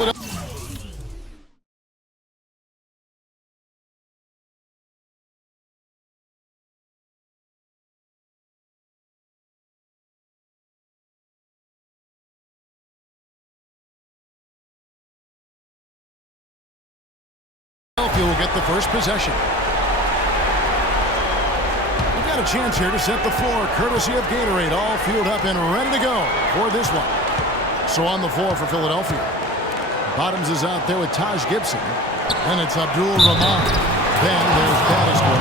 Philadelphia will get the first possession. We've got a chance here to set the floor, courtesy of Gatorade, all fueled up and ready to go for this one. So on the floor for Philadelphia, Bottoms is out there with Taj Gibson, and it's Abdul Rahman. Then there's Battiston,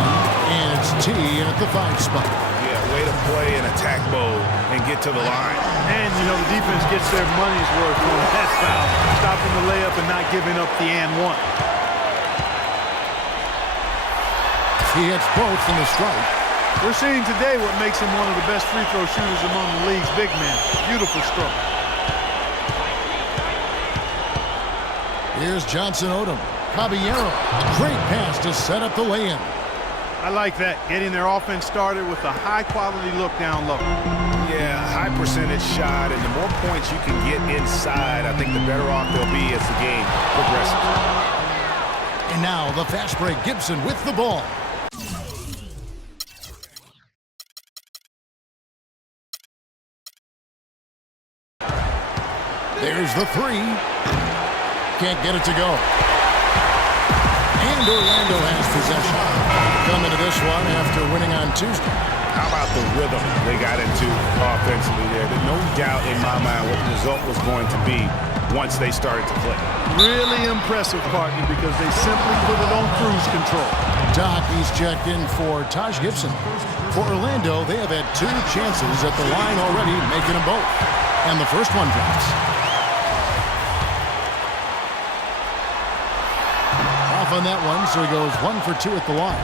and it's T at the 5 spot. Yeah, way to play an attack mode and get to the line. And, you know, the defense gets their money's worth on that foul, stopping the layup and not giving up the and one. He hits both from the strike. We're seeing today what makes him one of the best free throw shooters among the league's big men. Beautiful stroke. Here's Johnson Odom. Caballero. Great pass to set up the lay-in. I like that, getting their offense started with a high-quality look down low. Yeah, high percentage shot, and the more points you can get inside, I think the better off they'll be as the game progresses. And now the fast break. Gibson with the ball. There's the three. Can't get it to go. And Orlando has possession. Coming to this one after winning on Tuesday. How about the rhythm they got into offensively there? There's no doubt in my mind what the result was going to be once they started to play. Really impressive, partner, because they simply put it on cruise control. He's checked in for Taj Gibson. For Orlando, they have had 2 chances at the line already, making them both. And the first one drops. Off on that one, so he goes 1 for 2 at the line.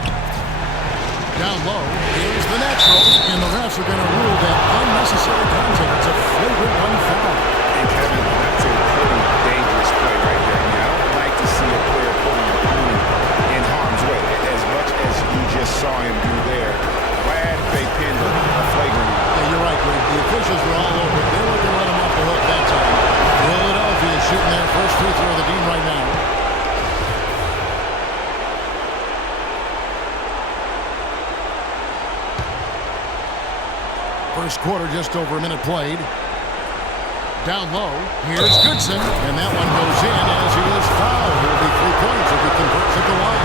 Down low, here's the natural, and the refs are going to rule that unnecessary contact. It's a flagrant 1 foul. And Kevin, that's a pretty dangerous play right there. I mean, I don't like to see a player putting an opponent in harm's way. As much as you just saw him do there, glad they pinned a flagrant. Yeah, you're right, Greg. The officials were all over it. They weren't going to let him off the hook that time. Philadelphia is shooting their first free throw of the game right now. First quarter, just over a minute played. Down low, here's Goodson, and that one goes in as he is fouled. It'll be 3 points if he converts at the line.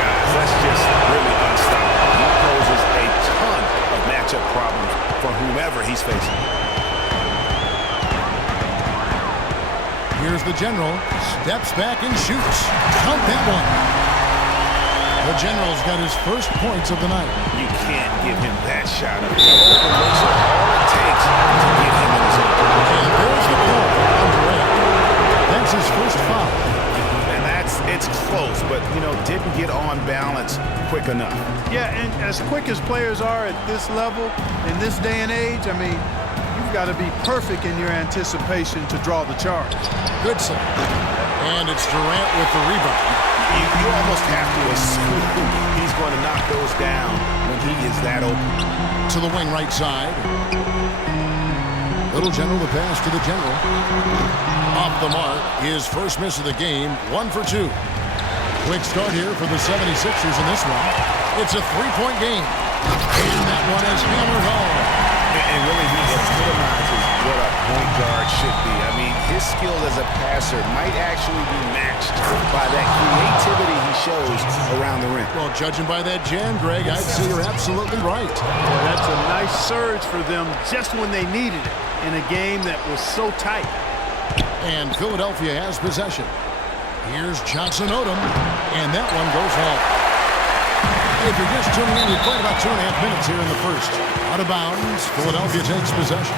Guys, that's just really unstoppable. He poses a ton of matchup problems for whomever he's facing. Here's the General, steps back and shoots. Count that one. The General's got his first points of the night. You can't give him that shot. All it takes to get him in his own. And there's the call on Durant. That's his first foul. And it's close, but, you know, didn't get on balance quick enough. Yeah, and as quick as players are at this level, in this day and age, I mean, you've got to be perfect in your anticipation to draw the charge. Goodson. And it's Durant with the rebound. You almost have to assume he's going to knock those down when he is that open. To the wing right side. Little General, the pass to the General. Off the mark, his first miss of the game, 1 for 2. Quick start here for the 76ers in this one. It's a 3-point game. And that one is hammered home. And really, he epitomizes what a point guard should be. I mean, his skill as a passer might actually be matched by that creativity he shows around the rim. Well, judging by that jam, Greg, I'd say you're absolutely right. Well, that's a nice surge for them just when they needed it in a game that was so tight. And Philadelphia has possession. Here's Johnson Odom, and that one goes home. If you're just tuning in, we played about 2.5 minutes here in the first. Out of bounds, Philadelphia takes possession.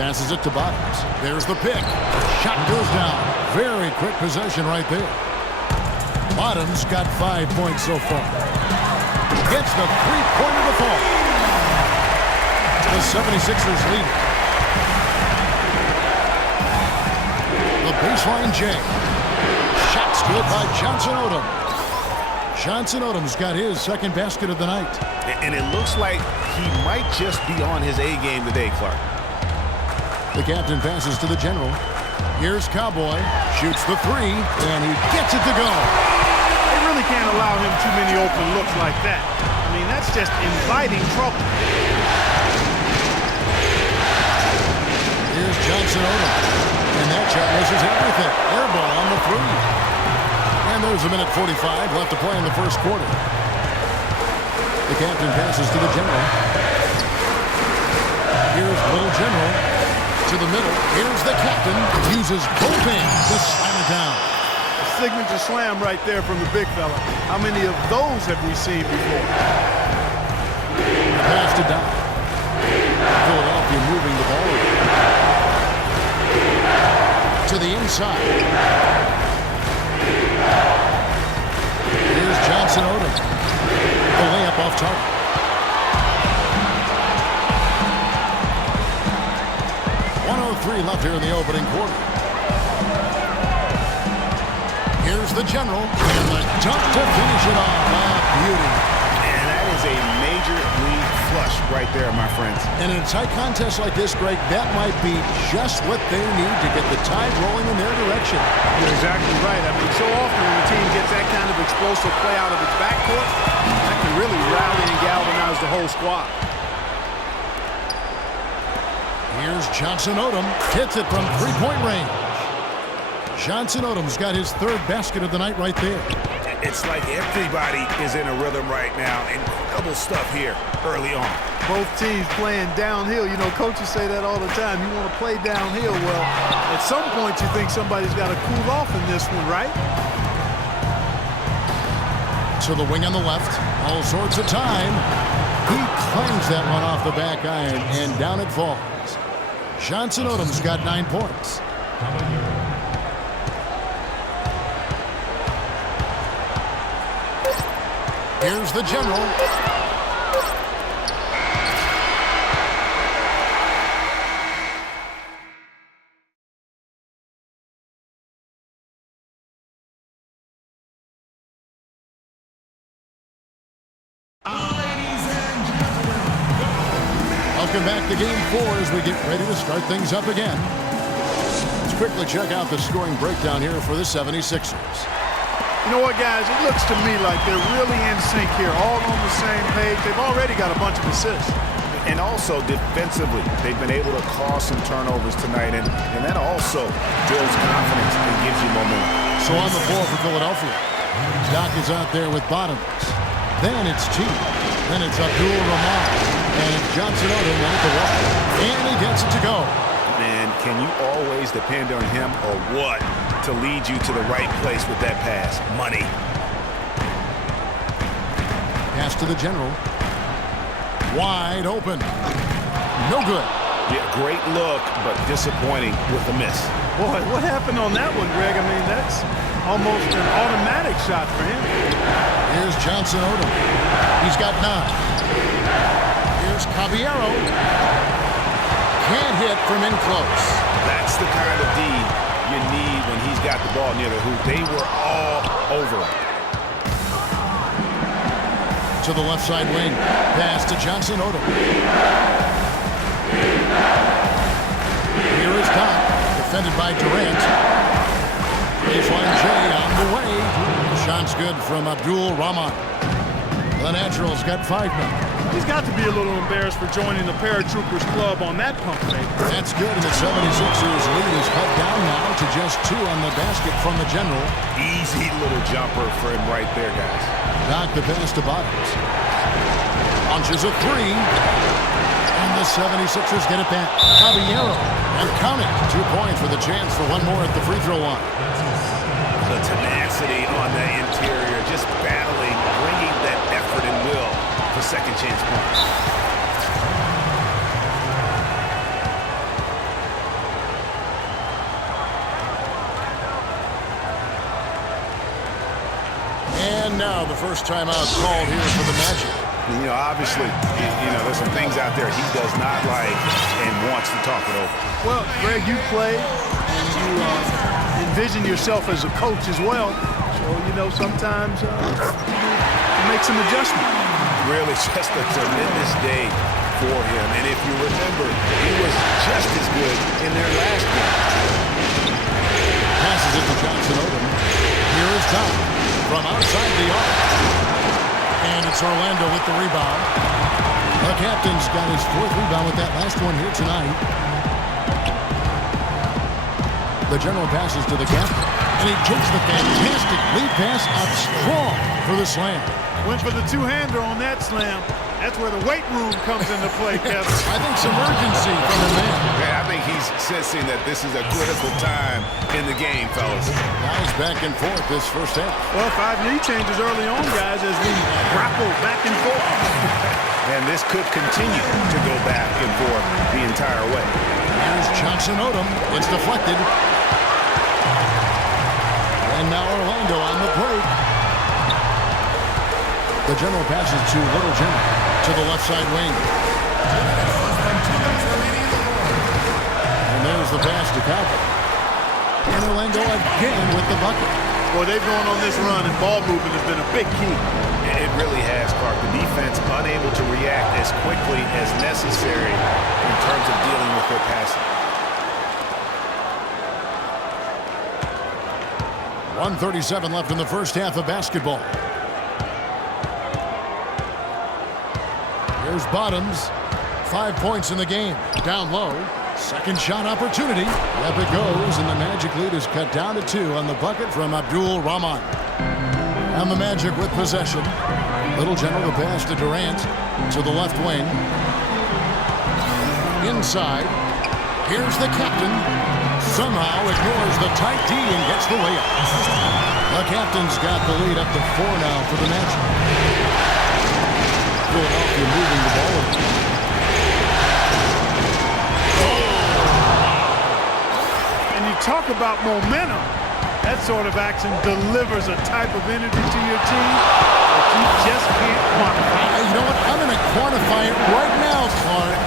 Passes it to Bottoms. There's the pick. Shot goes down. Very quick possession right there. Bottoms got 5 points so far. Gets the three-pointer to fall. The 76ers lead. The baseline J. Shots good by Johnson Odom. Johnson Odom's got his second basket of the night. And it looks like he might just be on his A game today, Clark. The captain passes to the general. Here's Cowboy. Shoots the three, and he gets it to go. They really can't allow him too many open looks like that. I mean, that's just inviting trouble. Here's Johnson Odom. And that shot misses everything. Air ball on the three. And there's a minute 45 left to play in the first quarter. The captain passes to the general. Here's Little General. To the middle. Here's the captain. Uses both hands to slam it down. A signature slam right there from the big fella. How many of those have we seen before? Pass to Doc. Philadelphia moving the ball to the inside. Here's Johnson Odom. The layup off target. Left here in the opening quarter. Here's the general, and the dunk to finish it off. Beauty. And that is a major league flush right there, my friends. And in a tight contest like this, Greg, that might be just what they need to get the tide rolling in their direction. You're exactly right. I mean, so often when a team gets that kind of explosive play out of its backcourt, that can really rally and galvanize the whole squad. Here's Johnson Odom. Hits it from three-point range. Johnson Odom's got his third basket of the night right there. It's like everybody is in a rhythm right now. Incredible stuff here early on. Both teams playing downhill. You know, coaches say that all the time. You want to play downhill. Well, at some point you think somebody's got to cool off in this one, right? To the wing on the left. All sorts of time. He claims that one off the back iron, and down it falls. Johnson Odom's got 9 points. Here's the general. Welcome back to Game 4 as we get ready to start things up again. Let's quickly check out the scoring breakdown here for the 76ers. You know what, guys? It looks to me like they're really in sync here, all on the same page. They've already got a bunch of assists. And also defensively, they've been able to cause some turnovers tonight, and that also builds confidence and gives you momentum. So on the floor for Philadelphia, Doc is out there with Bottoms. Then it's T. Then it's Abdul-Rahman. And it's Johnson Odom at the wall. And he gets it to go. Man, can you always depend on him or what to lead you to the right place with that pass? Money. Pass to the general. Wide open. No good. Yeah, great look, but disappointing with the miss. Boy, what happened on that one, Greg? I mean, that's almost an automatic shot for him. Here's Johnson Odom. He's got 9. Here's Caballero. Can't hit from in close. That's the kind of D you need when he's got the ball near the hoop. They were all over him. To the left side wing. Pass to Johnson Odom. Here is Doc. Defended by Durant. Baseline J on the way. The shot's good from Abdul-Rahman. The Naturals got 5 now. He's got to be a little embarrassed for joining the Paratroopers Club on that pump fake. That's good, and the 76ers lead is cut down now to just 2 on the basket from the general. Easy little jumper for him right there, guys. Doc the pass to Bottoms. Launches a 3. And the 76ers get it back. Caballero. And count it. 2 points with a chance for one more at the free throw line. The tenacity on the interior, just battling, bringing that effort and will for second chance points. And now the first timeout called here for the Magic. You know, obviously, there's some things out there he does not like and wants to talk it over. Well, Greg, you play and you envision yourself as a coach as well. So, sometimes you make some adjustments. Really just a tremendous day for him. And if you remember, he was just as good in their last game. Passes it to Johnson Odom. Here is Tom from outside the arc. And it's Orlando with the rebound. The captain's got his 4th rebound with that last one here tonight. The general passes to the captain. And he takes the fantastic lead pass up strong for the slam. Went for the two-hander on that slam. That's where the weight room comes into play, Kevin. I think some urgency from the man. Yeah, I think he's sensing that this is a critical time in the game, fellas. Guys back and forth this first half. Well, 5 lead changes early on, guys, as we grapple back and forth. And this could continue to go back and forth the entire way. Here's Johnson Odom. It's deflected. And now Orlando on the break. The general passes to Little Jimmy to the left side wing. And there's the pass to Cowboy. And Orlando again with the bucket. Well, they've gone on this run, and ball movement has been a big key. It really has, Clark. The defense unable to react as quickly as necessary in terms of dealing with their passing. 1:37 left in the first half of basketball. Here's Bottoms. 5 points in the game. Down low. Second shot opportunity. Up it goes, and the Magic lead is cut down to 2 on the bucket from Abdul Rahman. And the Magic with possession. Little General the pass to Durant to the left wing. Inside. Here's the captain. Somehow ignores the tight D and gets the layup. The captain's got the lead up to 4 now for the Magic. Philadelphia moving the ball. And you talk about momentum. That sort of action delivers a type of energy to your team that you just can't quantify. You know what? I'm going to quantify it right now, Clark.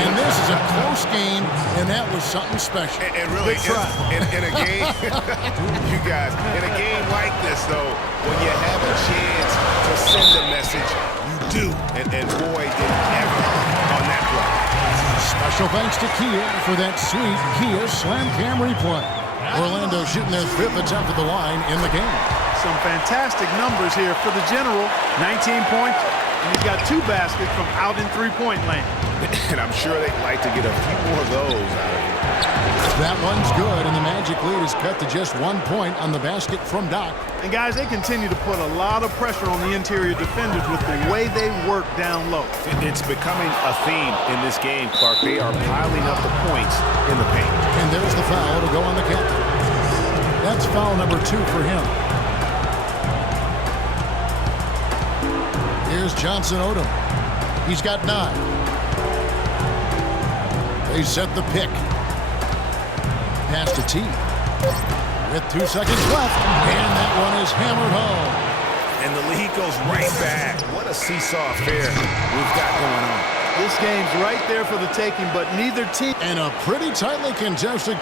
And this is a close game, and that was something special. And really, in a game, you guys, in a game like this, though, when you have a chance to send a message, you do. And boy, did ever on that play. Special thanks to Kia for that sweet Kia Slam Cam replay. Orlando shooting their 5th attempt at the line in the game. Some fantastic numbers here for the general. 19 points, and he's got 2 baskets from out in three-point land. And I'm sure they'd like to get a few more of those out of him. That one's good, and the Magic lead is cut to just 1 point on the basket from Doc. And guys, they continue to put a lot of pressure on the interior defenders with the way they work down low. It's becoming a theme in this game, Clark. They are piling up the points in the paint. And there's the foul to go on the captain. That's foul number 2 for him. Here's Johnson Odom. He's got 9. They set the pick. Pass to T. With 2 seconds left. And that one is hammered home. And the lead goes right back. What a seesaw affair we've got going on. This game's right there for the taking, but neither team. And a pretty tightly contested.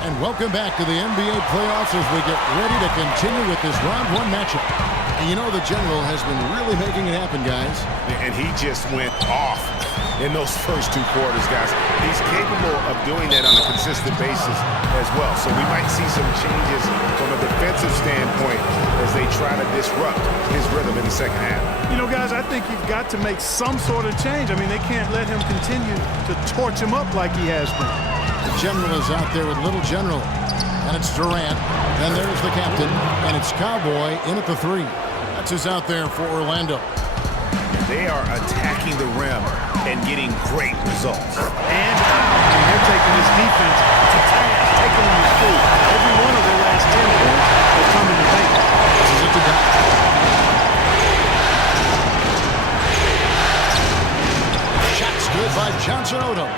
And welcome back to the NBA playoffs as we get ready to continue with this round 1 matchup. And you know the General has been really making it happen, guys. And he just went off in those first 2 quarters, guys. He's capable of doing that on a consistent basis as well. So we might see some changes from a defensive standpoint as they try to disrupt his rhythm in the second half. You know, guys, I think you've got to make some sort of change. I mean, they can't let him continue to torch him up like he has been. The General is out there with Little General. And it's Durant. Then there's the captain. And it's Cowboy in at the 3. That's who's out there for Orlando. They are attacking the rim and getting great results. And they're taking this defense to task, taking them to school. Every one of their last 10 points has come in the paint. This is it to Doc. Shot's good by Johnson Odom.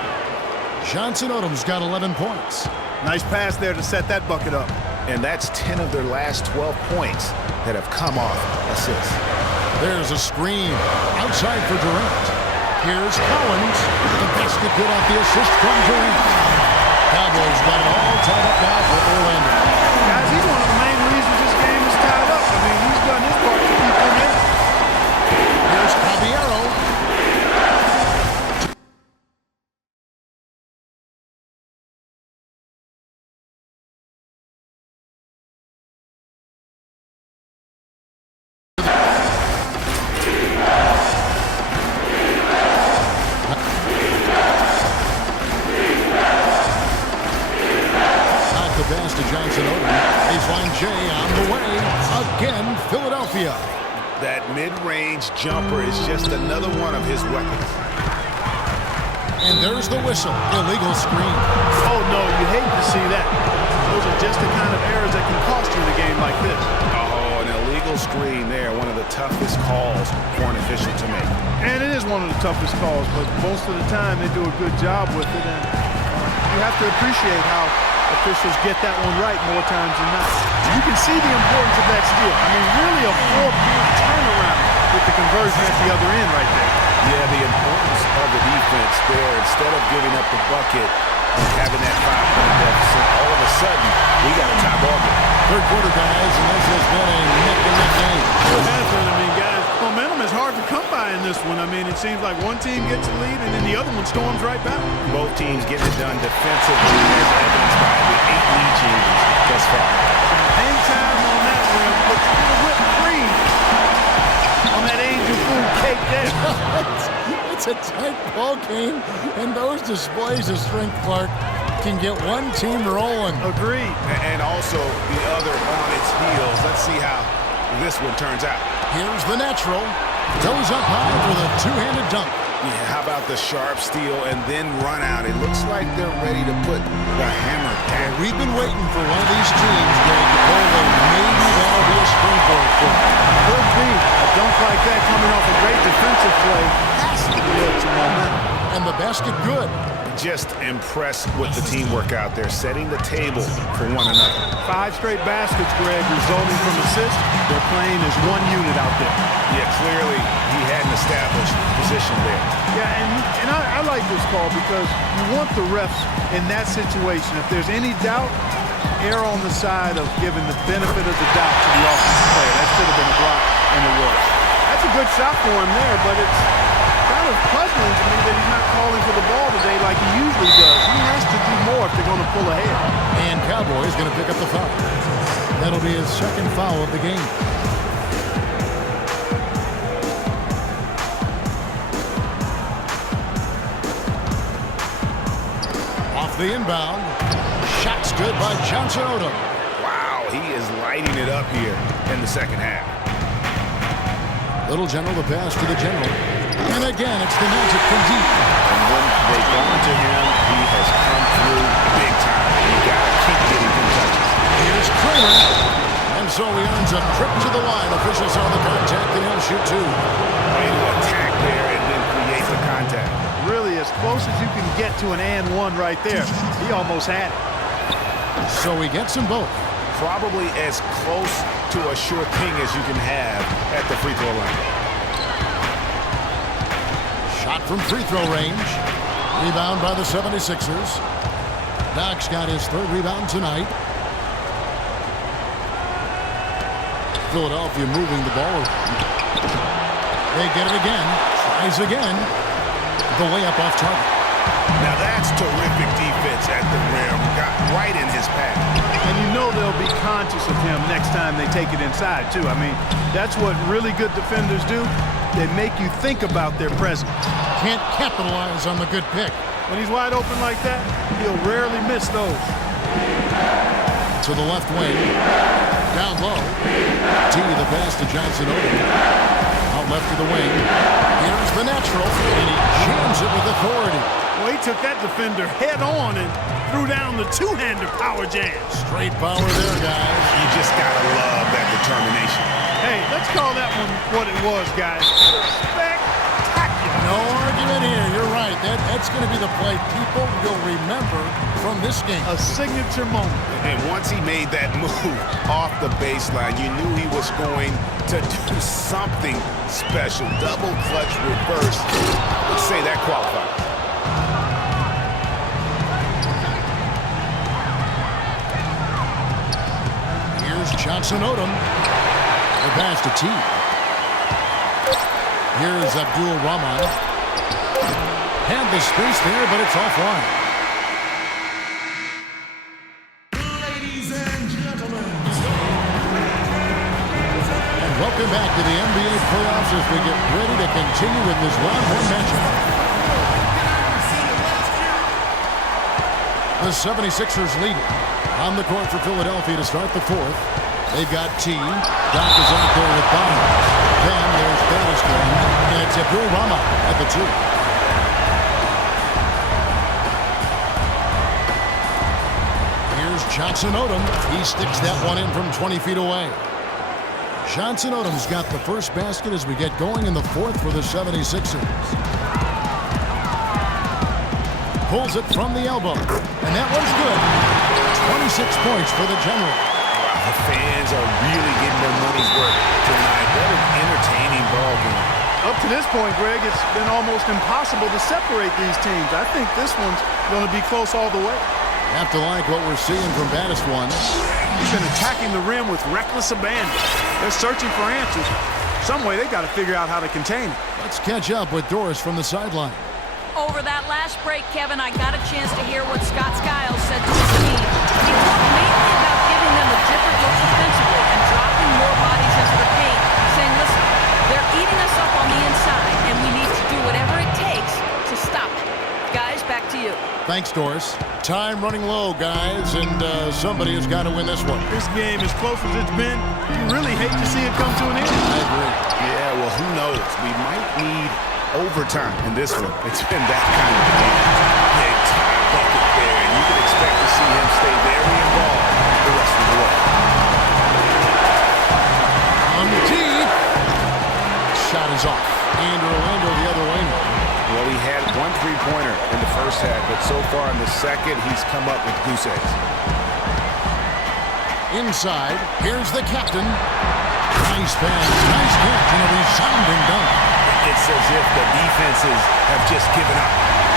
Johnson Odom's got 11 points. Nice pass there to set that bucket up. And that's 10 of their last 12 points that have come off assists. There's a screen outside for Durant. Here's Collins. The basket good off the assist from Durant. Cowboys got it all tied up now for Orlando. Guys, he's one of the main reasons this game is tied up. I mean, he's done his part to keep them in. Here's Caballero. Pass to Johnson Odom. Baseline J on the way. Again, Philadelphia. That mid-range jumper is just another one of his weapons. And there's the whistle. Illegal screen. Oh, no, you hate to see that. Those are just the kind of errors that can cost you in a game like this. Oh, an illegal screen there. One of the toughest calls for an official to make. And it is one of the toughest calls, but most of the time they do a good job with it. And you have to appreciate how officials get that one right more times than not. You can see the importance of that steal. I mean, really a 4-point turnaround with the conversion at the other end right there. Yeah, the importance of the defense there. Instead of giving up the bucket and having that 5-point deficit, all of a sudden, we got a tie ball game. Third quarter, guys, and this has been a neck-and-neck game. It has been. I mean, guys, momentum is hard to come by in this one. I mean, it seems like one team gets the lead and then the other one storms right back. Both teams getting it done defensively as evidenced by the 8 lead changes thus far. Hang time on that one. Put a little whipped cream on that angel food cake there. It's a tight ball game, and those displays of strength, Clark, can get one team rolling. Agreed. And also the other on its heels. Let's see how this one turns out. Here's the natural. Goes up high for the two-handed dunk. Yeah, how about the sharp steal and then run out? It looks like they're ready to put the hammer down. We've been waiting for one of these teams, Greg, to pull a maybe that'll be a springboard for them. Could be. A dunk like that coming off a great defensive play has to build some momentum. And the basket good. Just impressed with the teamwork out there, setting the table for one another. 5 straight baskets, Greg, resulting from assists. They're playing as one unit out there. Yeah, clearly he had an established position there. Yeah, and I like this call because you want the refs in that situation. If there's any doubt, err on the side of giving the benefit of the doubt to the offensive player. That should have been a block, and it was. That's a good shot for him there, but it's kind of puzzling to me that he's not calling for the ball today like he usually does. He has to do more if they're going to pull ahead. And Cowboys going to pick up the foul. That'll be his second foul of the game. Off the inbound. Shot's good by Johnson Odom. Wow, he is lighting it up here in the second half. Little General, the pass to the General. And again, it's the Magic from deep. And when they've gone to him, he has come through big time. You got to keep getting him touches. Here's Kramer. And so he earns a trip to the line. Officials saw the contact, and he'll shoot 2. Way to attack there and then create the contact. Really, as close as you can get to an and one right there. He almost had it. So he gets them both. Probably as close to a sure thing as you can have at the free throw line. Shot from free throw range. Rebound by the 76ers. Doc's got his 3rd rebound tonight. Philadelphia moving the ball around. They get it again. Tries again. The layup off target. Now that's terrific defense at the rim. Got right in his path. And you know they'll be conscious of him next time they take it inside, too. I mean, that's what really good defenders do. They make you think about their presence. Can't capitalize on the good pick. When he's wide open like that, he'll rarely miss those. To the left wing. Down low. T, the pass to Johnson Odom. Out left to the wing. Here's the natural, and he jams it with authority. Well, he took that defender head on and threw down the two-hander power jam. Straight power there, guys. You just gotta love that determination. Hey, let's call that one what it was, guys. Spectacular. No No argument here. You're right. That's going to be the play people will remember from this game. A signature moment. And once he made that move off the baseline, you knew he was going to do something special. Double clutch reverse. I would say that qualifies. Here's Johnson Odom. The pass to T. Here's Abdul Rahman. Had the space there, but it's offline. Ladies and gentlemen. And welcome back to the NBA playoffs as we get ready to continue with this round one matchup. The 76ers lead on the court for Philadelphia to start the fourth. They've got T. Doc is out there with Bond. Then there's Bannister, and it's Abdul Rahman at the two. Here's Johnson Odom. He sticks that one in from 20 feet away. Johnson Odom's got the first basket as we get going in the fourth for the 76ers. Pulls it from the elbow, and that one's good. 26 points for the General. The fans are really getting their money's worth tonight. What an entertaining ball game. Up to this point, Greg, it's been almost impossible to separate these teams. I think this one's going to be close all the way. Have to like what we're seeing from Battis one. He's been attacking the rim with reckless abandon. They're searching for answers. Some way they've got to figure out how to contain it. Let's catch up with Doris from the sideline. Over that last break, Kevin, I got a chance to hear what Scott Skiles said to his team. He talked mainly about giving them a different look defensively and dropping more bodies into the paint, saying, listen, they're eating us up on the inside, and we need to do whatever it takes to stop it. Guys, back to you. Thanks, Doris. Time running low, guys, and somebody has got to win this one. This game, as close as it's been, you really hate to see it come to an end. I agree. Yeah, well, who knows? We might need overtime in this one. It's been that kind of game. Big time bucket there, and you can expect to see him stay very involved the rest of the way. On the tee. Shot is off. And Orlando the other way now. Well, he had one three-pointer in the first half, but so far in the second, he's come up with goose eggs. Inside, here's the captain. Nice pass, nice catch, and a resounding dunk. It's as if the defenses have just given up.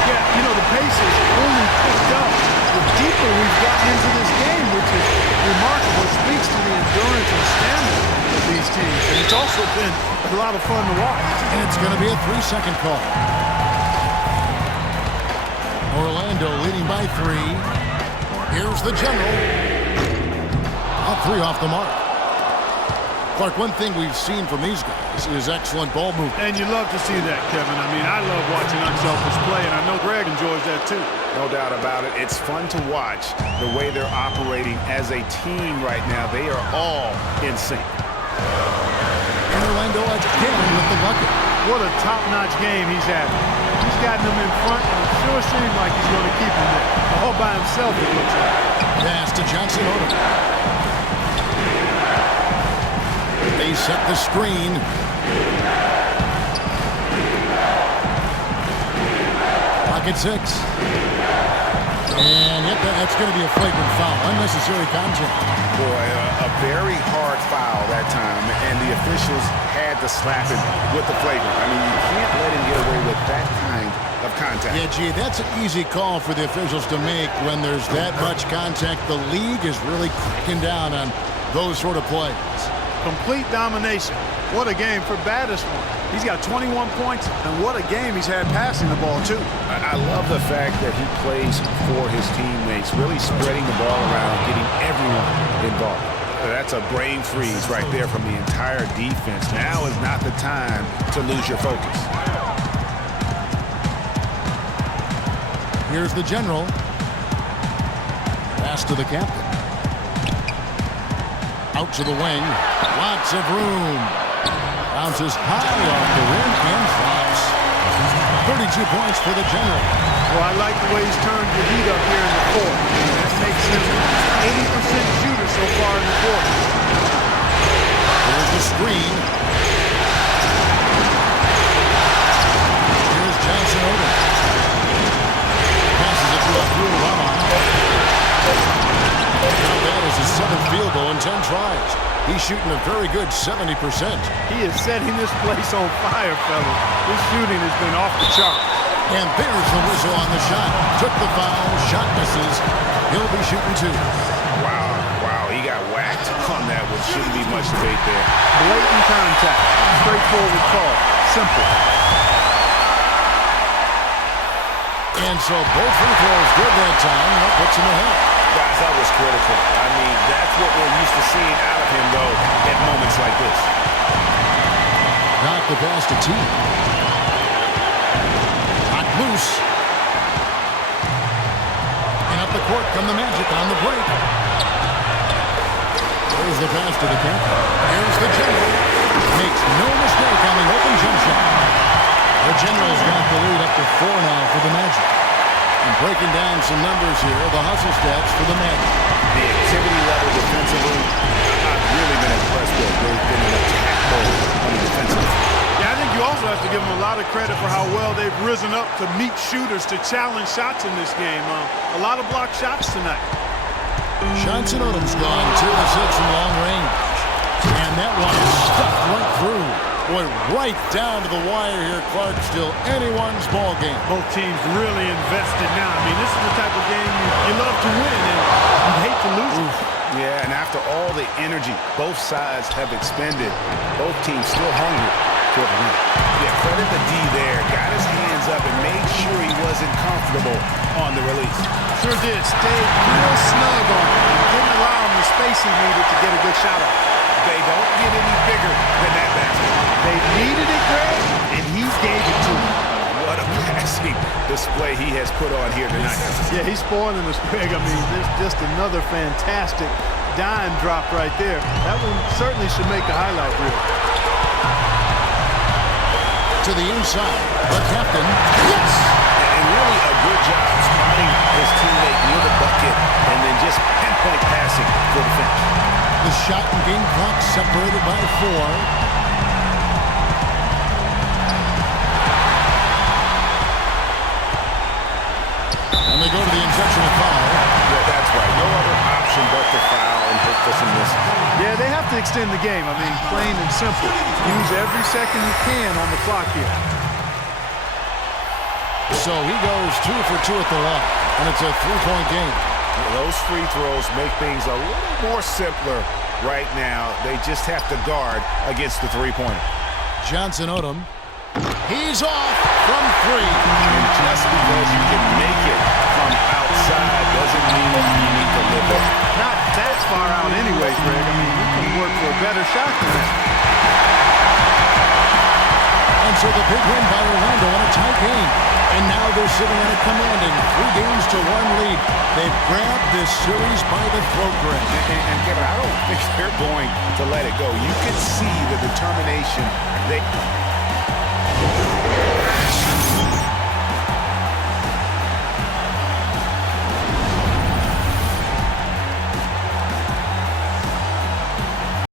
Yeah, you know, the pace has only picked up the deeper we've gotten into this game, which is remarkable. It speaks to the endurance and stamina of these teams. And it's also been a lot of fun to watch. And it's going to be a 3-second call. Orlando leading by 3. Here's the General. A 3 off the mark. Clark, one thing we've seen from these guys is excellent ball movement. And you love to see that, Kevin. I mean, I love watching unselfish play, and I know Greg enjoys that too. No doubt about it. It's fun to watch the way they're operating as a team right now. They are all in sync. And Orlando again with the bucket. What a top-notch game he's having. He's gotten them in front, and it sure seems like he's going to keep them there. All by himself, it looks like. Pass to Johnson Odom. They set the screen. Pocket 6. And yep, that's going to be a flagrant foul. Unnecessary contact. Boy, a very hard foul that time, and the officials had to slap him with the flagrant. I mean, you can't let him get away with that kind of contact. Yeah, gee, that's an easy call for the officials to make when there's that much contact. The league is really cracking down on those sort of plays. Complete domination. What a game for Battis one. He's got 21 points, and what a game he's had passing the ball, too. I love the fact that he plays for his teammates, really spreading the ball around, getting everyone involved. That's a brain freeze right there from the entire defense. Now is not the time to lose your focus. Here's the General. Pass to the captain. Out to the wing. Lots of room. Bounces high off the rim and drops. 32 points for the General. Well, I like the way he's turned the heat up here in the fourth. That makes him 80% shooter so far in the quarter. There's the screen. Here's field run on. Now that is his 7th field goal in 10 tries. He's shooting a very good 70%. He is setting this place on fire, fellas. His shooting has been off the chart. And there's the whistle on the shot. Took the foul. Shot misses. He'll be shooting 2. Wow, he got whacked on that one. Shouldn't be much debate there. Blatant contact. Straightforward call. Simple. And so both free throws good that time, and that puts him ahead. Guys, that was critical. I mean, that's what we're used to seeing out of him, though, at moments like this. Not the pass to T. Hot loose. And up the court come the Magic on the break. There's the pass to the captain. Here's the General. Makes no mistake on the open jump shot. The General's got the lead up to 4 now for the Magic. And breaking down some numbers here, the hustle stats for the Magic. The activity level defensively, I've really been impressed with. They've been in attack mode on the defensive end. Yeah, I think you also have to give them a lot of credit for how well they've risen up to meet shooters, to challenge shots in this game. A lot of blocked shots tonight. Johnson Odom's gone 2 of 6 from long range. And that one is stuffed right through. Boy, right down to the wire here, Clark. Still anyone's ball game. Both teams really invested now. I mean, this is the type of game you love to win, and you hate to lose it. Yeah, and after all the energy both sides have expended, both teams still hungry for the win. Yeah, credit the D there. Got his hands up and made sure he wasn't comfortable on the release. Sure did. Stayed real snug on him. Didn't allow him the space he needed to get a good shot off. They don't get any bigger than that basket. They needed it, Greg, and he gave it to them. What a passing display he has put on here tonight. Yeah, he's spoiling us, Greg. I mean, there's just another fantastic dime drop right there. That one certainly should make a highlight reel. To the inside, the captain. Yes! And really a good job spotting his teammate near the bucket and then just pinpoint passing for the finish. The shot and game clock separated by 4. And they go to the intentional foul. Yeah, that's right. No other option but to foul and hope for some misses. Yeah, they have to extend the game. I mean, plain and simple. Use every second you can on the clock here. So he goes 2 for 2 at the line, and it's a 3-point game. Those free throws make things a little more simpler right now. They just have to guard against the three-pointer. Johnson Odom. He's off from 3. And just because you can make it from outside doesn't mean you need to live it. Not that far out anyway, Greg. I mean, you can work for a better shot than that. And so the big win by Orlando in a tight game. And now they're sitting at a commanding 3 games to 1 lead. They've grabbed this series by the throat, Greg. And Kevin, I don't think they're going to let it go. You can see the determination.